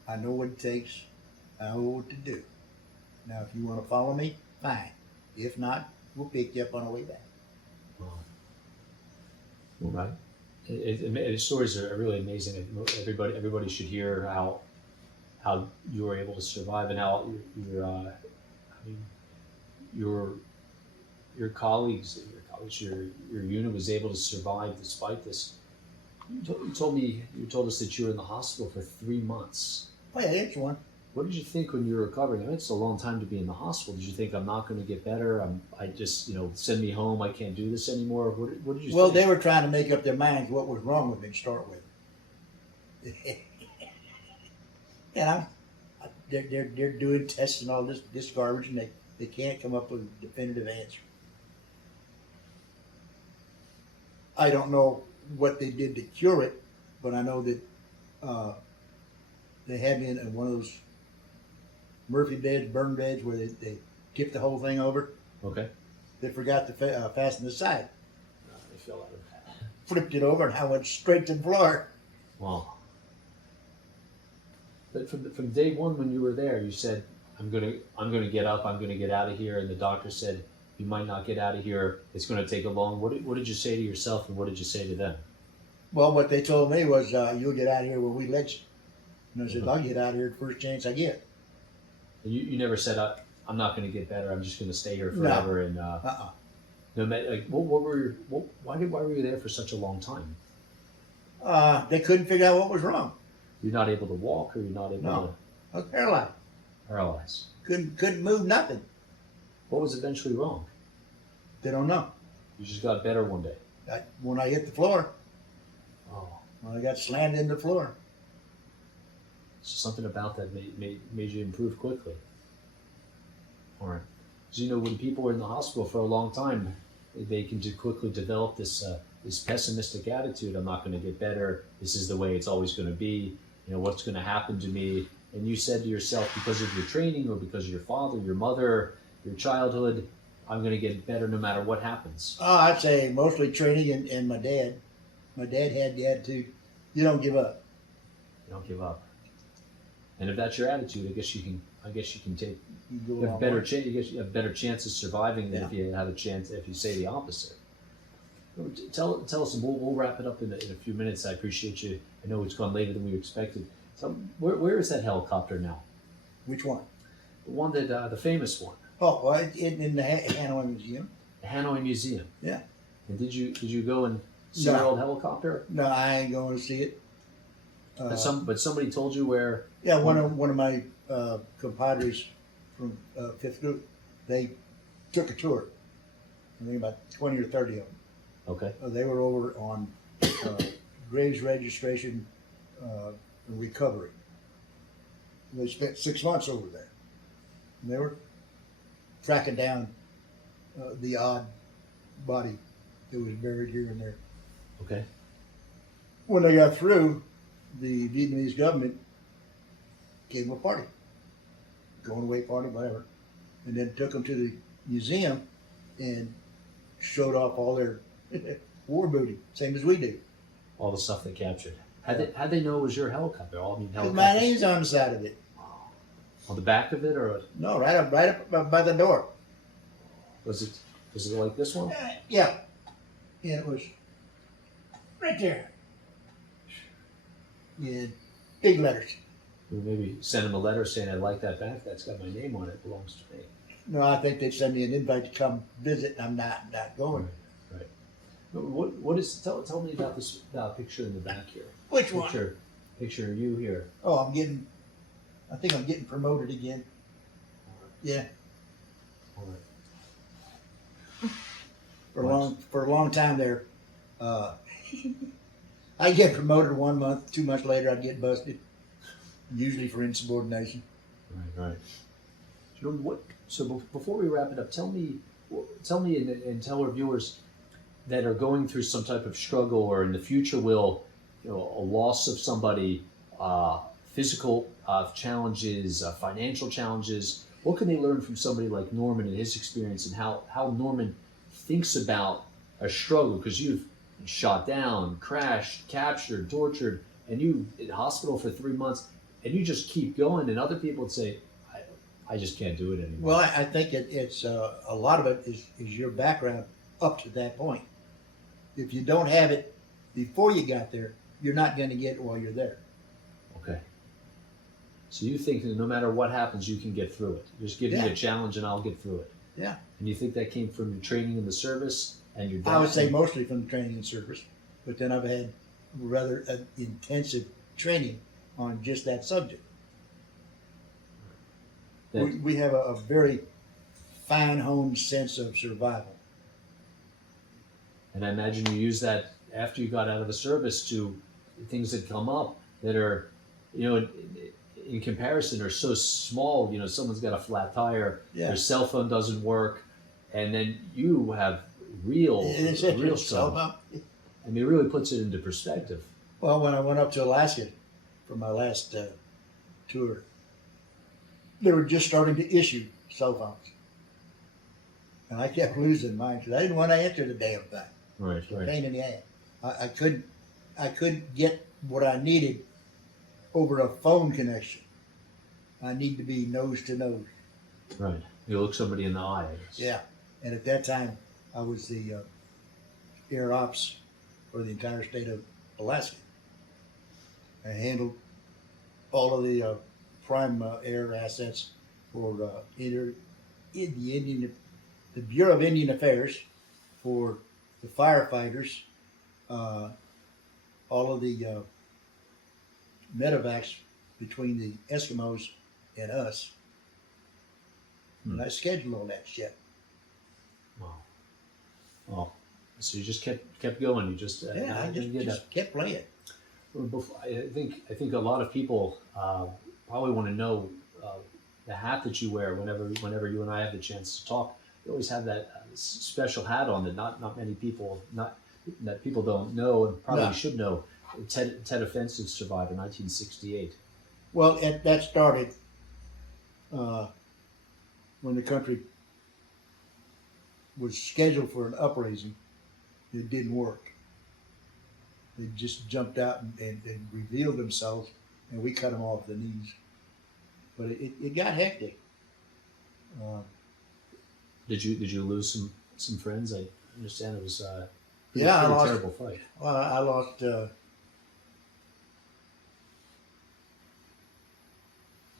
I know what it takes. I know what to do. Now, if you want to follow me, fine. If not, we'll pick you up on our way back. Wow. Right. Stories are really amazing. Everybody should hear how you were able to survive and how your your colleagues, your unit was able to survive despite this. You told us that you were in the hospital for 3 months. Oh yeah, there's one. What did you think when you were recovering? I mean, it's a long time to be in the hospital. Did you think I'm not going to get better? I just send me home. I can't do this anymore. What did you? Well, think? they were trying to make up their minds what was wrong with me to start with. And they're doing tests and all this garbage, and they can't come up with a definitive answer. I don't know what they did to cure it, but I know that they had me in one of those Murphy beds, burn beds, where they tipped the whole thing over. Okay. They forgot to fasten the side. They fell out of it. Flipped it over, and I went straight to the floor. Wow. But from day one when you were there, you said, I'm gonna get up, I'm gonna get out of here, and the doctor said, you might not get out of here. It's going to take a long. What did you say to yourself, and what did you say to them? Well, what they told me was, you'll get out of here when we let you. And I said, I'll get out of here the first chance I get. And you never said, I'm not going to get better. I'm just going to stay here forever. No. And no matter, like, why were you there for such a long time? They couldn't figure out what was wrong. You're not able to walk, or you're not able No. I was paralyzed. to paralyze. Couldn't move nothing. What was eventually wrong? They don't know. You just got better one day. When I hit the floor, Oh, when I got slammed in the floor. so something about that made you improve quickly. All right. So when people are in the hospital for a long time, they can quickly develop this pessimistic attitude. I'm not going to get better. This is the way it's always going to be. What's going to happen to me? And you said to yourself, because of your training, or because of your father, your mother, your childhood, I'm going to get better no matter what happens. Oh, I'd say mostly training and my dad. My dad had the attitude, you don't give up. You don't give up. And if that's your attitude, I guess you can take. You You have better chance. You have better chances surviving than Yeah. if you have a chance if you say the opposite. Tell us, and we'll wrap it up in a few minutes. I appreciate you. I know it's gone later than we expected. So where is that helicopter now? Which one? The one that the famous one, Oh, well, in the Hanoi Museum. the Hanoi Museum. Yeah. And did you go and see No. your old helicopter? No, I ain't going to see it. But somebody told you where. Yeah, one of my compadres from fifth group, they took a tour. I think about 20 or 30 of them. Okay. They were over on graves registration and recovery. They spent 6 months over there. And they were tracking down the odd body that was buried here and there. Okay. When they got through, the Vietnamese government gave them a party, going away party, whatever, and then took them to the museum and showed off all their war booty, same as we do. All the stuff they captured. How'd they know it was your helicopter? Because my name's on the side of it. On the back of it, or No, right up by the door. was it like this one? Yeah. Yeah, it was right there. Yeah, big letters. Or maybe send them a letter saying, "I like that back. That's got my name on it. It belongs to me." No, I think they sent me an invite to come visit, and I'm not going. Right. What is? Tell me about this picture in the back here. Which one? Picture of you here. Oh, I think I'm getting promoted again. Yeah. All right. For a long time there, I'd get promoted 1 month, 2 months later I'd get busted, usually for insubordination. Right. So before we wrap it up, tell me and tell our viewers that are going through some type of struggle, or in the future will, a loss of somebody, physical challenges, financial challenges. What can they learn from somebody like Norman and his experience, and how Norman thinks about a struggle? Because you've shot down, crashed, captured, tortured, and you in hospital for 3 months, and you just keep going, and other people would say, I just can't do it anymore. Well, I think it's a lot of it is your background up to that point. If you don't have it before you got there, you're not going to get it while you're there. Okay. So you think that no matter what happens, you can get through it. Just give me a challenge and I'll get through it. Yeah. And you think that came from your training in the service and your dad? I would say mostly from the training and service, but then I've had rather intensive training on just that subject. We have a very fine-honed sense of survival. And I imagine you use that after you got out of the service to things that come up that are, in comparison are so small. Someone's got a flat tire, their cell phone doesn't work, and then you have real struggle. I mean, it really puts it into perspective. Well, when I went up to Alaska for my last tour, they were just starting to issue cell phones. And I kept losing mine because I didn't want to answer the damn thing. Right. Pain in the ass. I couldn't get what I needed over a phone connection. I need to be nose to nose. Right. You look somebody in the eye. Yeah. And at that time, I was the air ops for the entire state of Alaska. I handled all of the prime air assets for the Bureau of Indian Affairs, for the firefighters, all of the medevacs between the Eskimos and us. And I scheduled all that shit. Wow. Oh, so you just kept going. You just I just kept playing. I think a lot of people probably want to know the hat that you wear whenever you and I have the chance to talk. You always have that special hat on that not many people that people don't know and probably should know. Tet Offensive survivor, 1968. Well, that started when the country was scheduled for an upraising. It didn't work. They just jumped out and revealed themselves, and we cut them off the knees. But it got hectic. Did you lose some friends? I understand it was a terrible fight. Well, I lost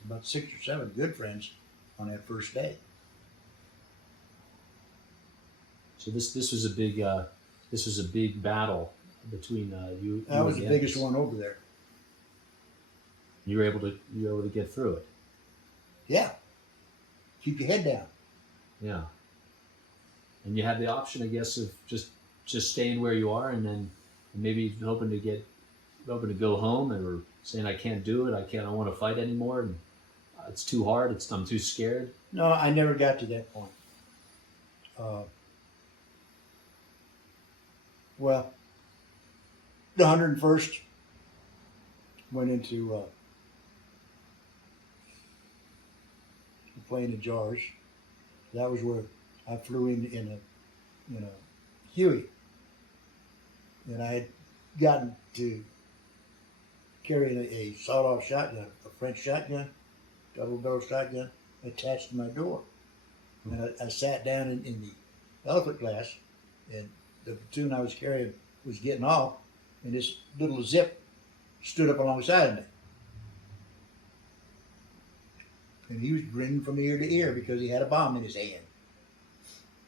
about 6 or 7 good friends on that first day. So this was a big battle between you. That was the biggest one over there. You were able to get through it. Yeah. Keep your head down. Yeah. And you have the option, I guess, of just staying where you are, and then maybe hoping to go home, or saying I can't do it, I don't want to fight anymore, and it's too hard, I'm too scared. No, I never got to that point. Well, the 101st went into the plane of jars. That was where I flew in a Huey, and I had gotten to carry a sawed-off shotgun, a French shotgun, double-barrel shotgun, attached to my door. And I sat down in the elephant class, and the platoon I was carrying was getting off, and this little zip stood up alongside of me. And he was grinning from ear to ear because he had a bomb in his hand.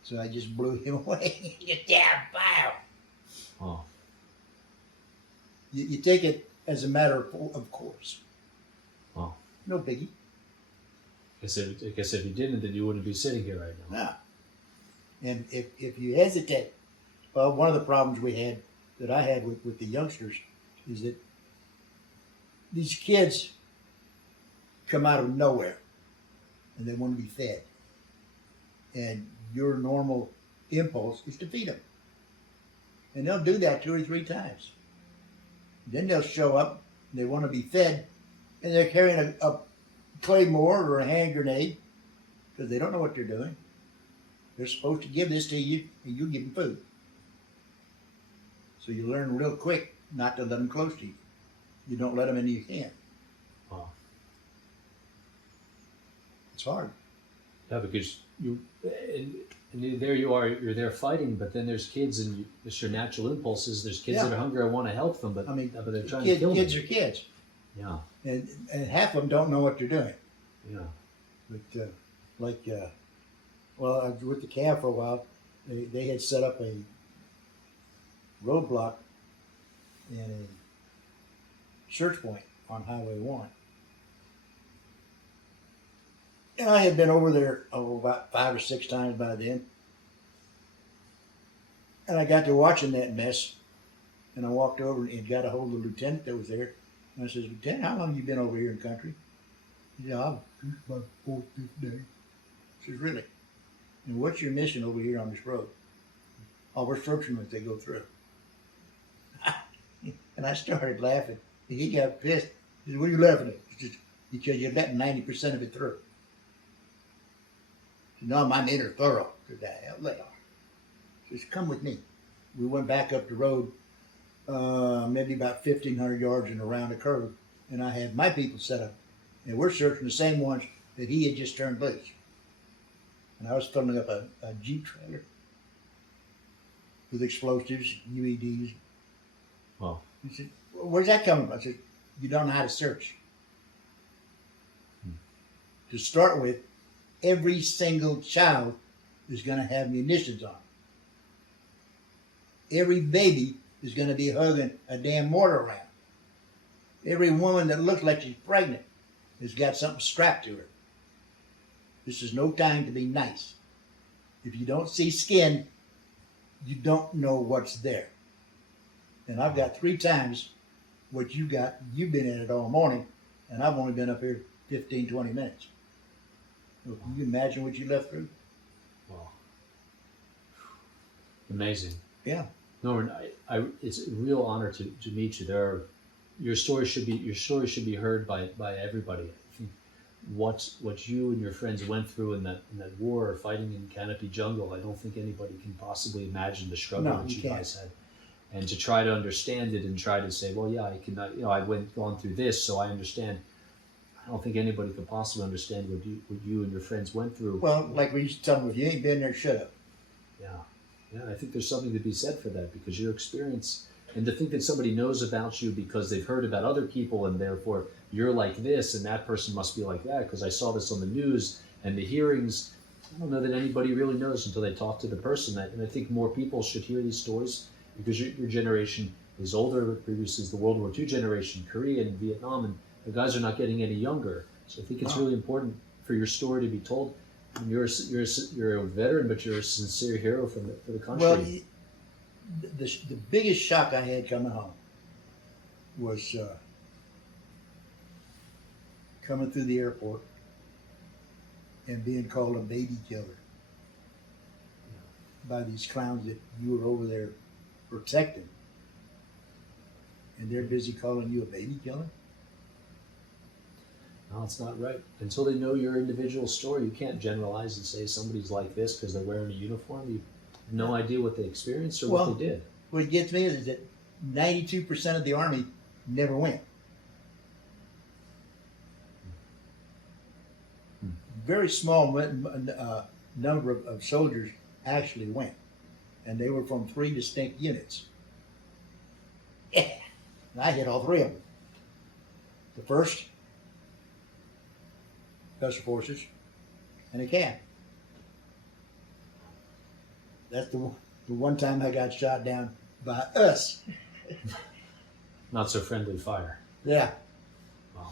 So I just blew him away. You damn foul! Oh. You take it as a matter of course. Oh. No biggie. I guess if you didn't, then you wouldn't be sitting here right now. No. And if you hesitate, well, one of the problems that I had with the youngsters is that these kids come out of nowhere and they want to be fed. And your normal impulse is to feed them. And they'll do that 2 or 3 times. Then they'll show up, and they want to be fed, and they're carrying a claymore or a hand grenade because they don't know what they're doing. They're supposed to give this to you, and you give them food. So you learn real quick not to let them close to you. You don't let them into your hand. Wow. It's hard. Yeah, because And there you are, you're there fighting, but then there's kids, and it's your natural impulses. There's kids that are hungry. I want to help them, but I mean, but they're trying to kill them. kids are kids. Yeah. And half of them don't know what they're doing. Yeah. But well, I was with the cab for a while. They had set up a roadblock and a search point on Highway 1. And I had been over there about 5 or 6 times by then. And I got to watching that mess. And I walked over and got a hold of the lieutenant that was there. And I says, Lieutenant, how long have you been over here in the country? He said, this is my 4th, 5th day. I says, really? And what's your mission over here on this road? Oh, we're searching them as they go through. And I started laughing. And he got pissed. He said, what are you laughing at? He says, because you're letting 90% of it through. He said, no, my men are thorough. I said, the hell they are. He says, come with me. We went back up the road, maybe about 1,500 yards and around a curve. And I had my people set up. And we're searching the same ones that he had just turned loose. And I was filling up a Jeep trailer with explosives, UEDs. Wow. He said, where's that coming from? I said, you don't know how to search. To start with, every single child is going to have munitions on. Every baby is going to be hugging a damn mortar around. Every woman that looks like she's pregnant has got something strapped to her. This is no time to be nice. If you don't see skin, you don't know what's there. And I've got 3 times what you got. You've been in it all morning, and I've only been up here 15, 20 minutes. So can you imagine what you left through? Wow. Amazing. Yeah. Norman, it's a real honor to meet you. Your story should be heard by everybody. I think what you and your friends went through in that war or fighting in Canopy Jungle, I don't think anybody can possibly imagine the struggle that you guys had. And to try to understand it and try to say, well, yeah, I can, I've gone through this, so I understand. I don't think anybody could possibly understand what you and your friends went through. Well, like we used to tell them, if you ain't been there, shut up. Yeah. Yeah, I think there's something to be said for that, because your experience, and to think that somebody knows about you because they've heard about other people and therefore you're like this and that person must be like that because I saw this on the news and the hearings. I don't know that anybody really knows until they talk to the person. And I think more people should hear these stories because your generation is older. Previous is the World War II generation, Korea and Vietnam, and the guys are not getting any younger. So I think it's really important for your story to be told. And you're a veteran, but you're a sincere hero for the country. Well, the biggest shock I had coming home was coming through the airport and being called a baby killer by these clowns that you were over there protecting. And they're busy calling you a baby killer? No, it's not right. Until they know your individual story, you can't generalize and say somebody's like this because they're wearing a uniform. You have no idea what they experienced or what they did. What gets me is that 92% of the Army never went. Very small number of soldiers actually went. And they were from 3 distinct units. And I hit all 3 of them. The 1st, Special Forces, and a CAB. That's the one time I got shot down by us. Not so friendly fire. Yeah. Wow.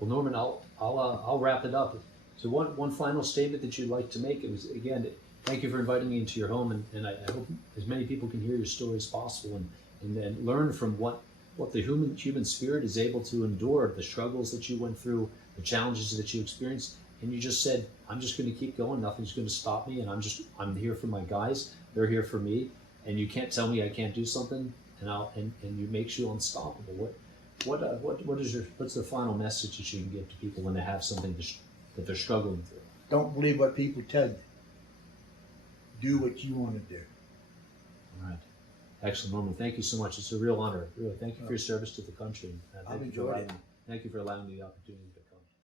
Well, Norman, I'll wrap it up. So one final statement that you'd like to make. It was, again, thank you for inviting me into your home, and I hope as many people can hear your story as possible and learn from what the human spirit is able to endure, the struggles that you went through, the challenges that you experienced. And you just said, I'm just going to keep going. Nothing's going to stop me. And I'm here for my guys. They're here for me. And you can't tell me I can't do something. And you makes you unstoppable. What's the final message that you can give to people when they have something that they're struggling through? Don't believe what people tell you. Do what you want to do. All right. Excellent, Norman. Thank you so much. It's a real honor. Really, thank you for your service to the country. I've enjoyed it. Thank you for allowing me the opportunity to